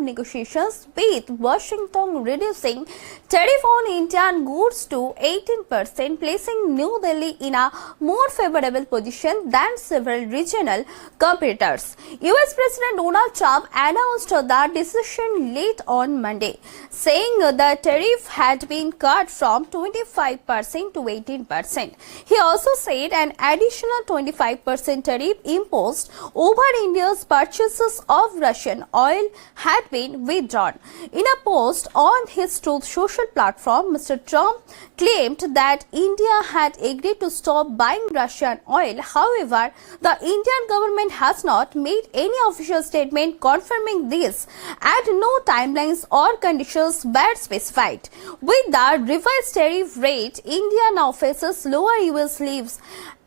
negotiations with Washington reducing tariff on Indian goods to 18%, placing New Delhi in a more favorable position than several regional competitors. US President Donald Trump announced the decision late on Monday, saying the tariff had been cut from 25% to 18%. He also said an additional 25% tariff imposed over India's purchases of Russian oil had been withdrawn. In a post on his Truth Social platform, Mr. Trump claimed that India had agreed to stop buying Russian oil. However, the Indian government has not made any official statement confirming this, and no timelines or conditions were specified. With the revised tariff rate, India now faces lower US levies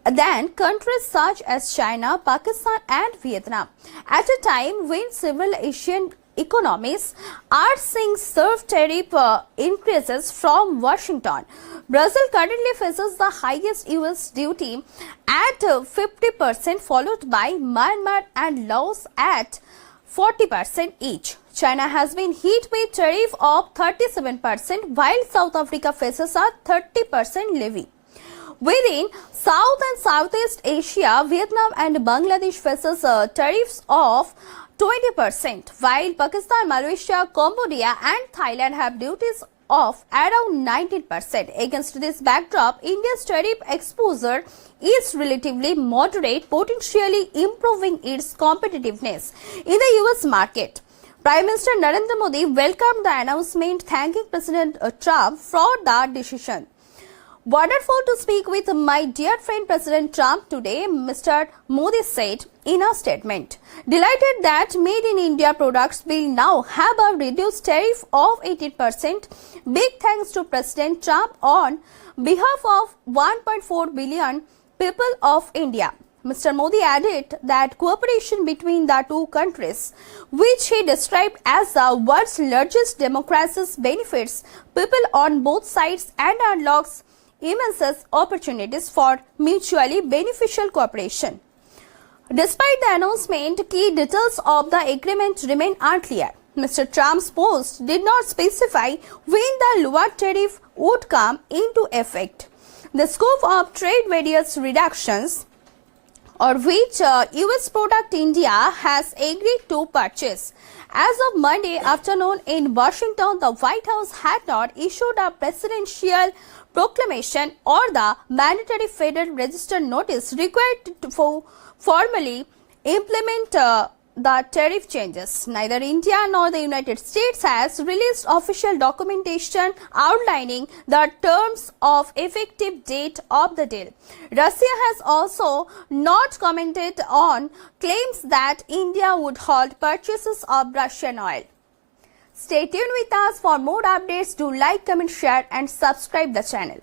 than countries such as China, Pakistan and Vietnam, at a time when several Asian economies are seeing surf tariff increases from Washington. Brazil currently faces the highest US duty at 50%, followed by Myanmar and Laos at 40% each. China has been hit with tariff of 37%, while South Africa faces a 30% levy. Within South and Southeast Asia, Vietnam and Bangladesh faces tariffs of 20%, while Pakistan, Malaysia, Cambodia and Thailand have duties of around 19%. Against this backdrop, India's tariff exposure is relatively moderate, potentially improving its competitiveness in the US market. Prime Minister Narendra Modi welcomed the announcement, thanking President Trump for the decision. Wonderful to speak with my dear friend President Trump today, Mr. Modi said in a statement. Delighted that Made in India products will now have a reduced tariff of 18%. Big thanks to President Trump on behalf of 1.4 billion people of India. Mr. Modi added that cooperation between the two countries, which he described as the world's largest democracies, benefits people on both sides and unlocks immense opportunities for mutually beneficial cooperation. Despite the announcement, key details of the agreement remain unclear. Mr. Trump's post did not specify when the lower tariff would come into effect, the scope of trade various reductions, or which US product India has agreed to purchase. As of Monday afternoon in Washington, the White House had not issued a presidential proclamation or the mandatory Federal Register notice required to formally implement the tariff changes. Neither India nor the United States has released official documentation outlining the terms of effective date of the deal. Russia has also not commented on claims that India would halt purchases of Russian oil. Stay tuned with us for more updates. Do like, comment, share and subscribe the channel.